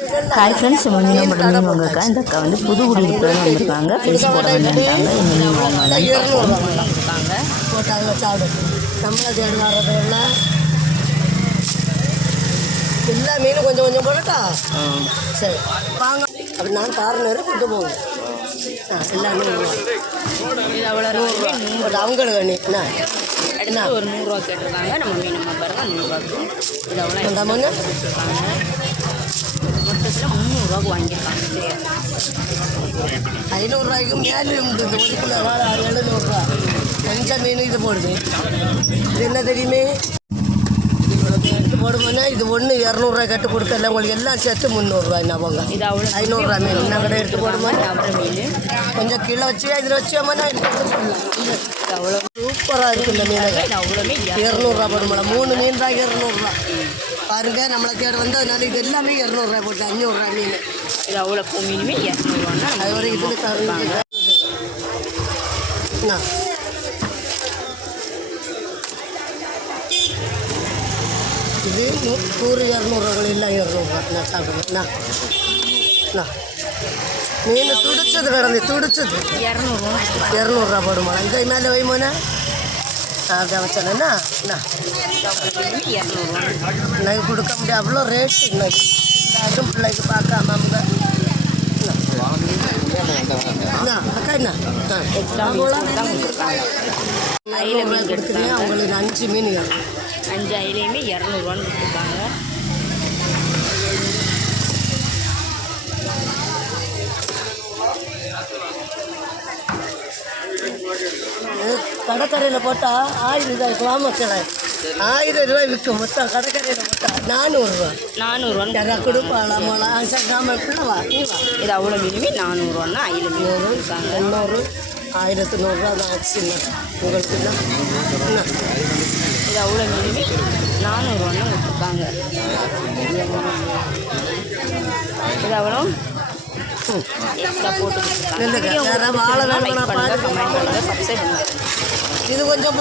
Hi friends, மீன் வாங்கக்கா. இந்த அக்கா வந்து புது குடியிருப்புல வந்திருக்காங்க. ஃபிஷ் போட வேண்டாங்க. மீன் வாங்கினாங்க. போட்டாங்க சாப்பிடு. நம்மளை தேடி வர்றதுல எல்லா மீனும் கொஞ்சம் கொஞ்சம் போடட்டா? சரி வாங்க. அப்படி நான் காரணம் கொண்டு போங்க. எல்லா மீனும் அவங்களுக்கு வேணி என்ன ஒரு 100 ரூபா கேட்டிருக்காங்க. நம்ம மீன் பாருங்க 100 ரூபாய்க்கு. இது அவ்வளோ வந்தாமங்க மொத்தத்தில் 300 ரூபாய்க்கு வாங்கியிருக்காங்க. சரியா 500 ரூபாய்க்கு மேலே இருந்தது. 1 கிலோ 700 ரூபா. கொஞ்சம் மீன் இது போடுது. இது என்ன தெரியுமே, எடுத்து போடுவோன்னா இது ஒன்று 200 ரூபாய் கட்டு கொடுக்கல. உங்களுக்கு எல்லாம் சேர்த்து 300 ரூபாய். என்ன போங்க, இது அவ்வளோ 500 ரூபா மீன் என்ன கடை எடுத்து போடுமா. அவரை மீன் கொஞ்சம் கிலோ வச்சு இதில் வச்சோம்னா இது அவ்வளோ சூப்பராக இருக்குது. இந்த மீன் அவ்வளோமே 200 ரூபா போடுமாடா. 3 மீன் தான் 200 ரூபா. பாருங்க நம்மளை கேடு வந்து அதனால இது எல்லாமே 200 ரூபாய் போட்டு 500 ரூபாய் மீன். இது அவ்வளோ மீனுமே 200 ரூபான்னா அது ஒரு இதில் தருவாங்க. இது 100 200 எல்லாம் 200 ரூபா. நான் சாப்பிடுவேன். மீன் துடிச்சது கிடந்து துடிச்சது 200 ரூபா போடுமா. இந்த மேலே வைமோனா அதான் வச்சேன்னா இன்னைக்கு கொடுக்க முடியாது. அவ்வளோ ரேட்டு இன்னைக்கு அதுவும் பிள்ளைக்கு பார்க்காம அக்கா என்ன எக்ஸ்ட்ரா அயில மீன் கொடுக்குறீங்க. அவங்களுக்கு 5 மீன்கள் 5 அயிலையுமே 200 ரூபான்னு கொடுத்துருக்காங்க. கடற்கரையில் போட்டால் 1000 ரூபாய் கிளாமக்கிழ 1000 ரூபாய் விற்கும். மொத்தம் கடற்கரையில் போட்டால் 400 ரூபா. 400 ரூபான்னு யாரா கொடுப்பாளா மோளா கிராம பிள்ளைவா நீவா. இது அவ்வளோ மீனுமே 400 ரூபான்னா அயில மீன் இருக்காங்க. 300 1100 ரூபா தான் ஆச்சுங்க உங்களுக்கு. என்ன இது அவ்வளோ மீனுமே 400 ரூபான்னு கொடுத்துருக்காங்க. இது அவ்வளோ எக்ஸ்ட்ரா போட்டு கொடுத்துருக்காங்க. வாழை வேணும். கமெண்ட் பண்ணுங்கள், சப்ஸ்கிரைப் பண்ணுங்கள். இது கொஞ்சம்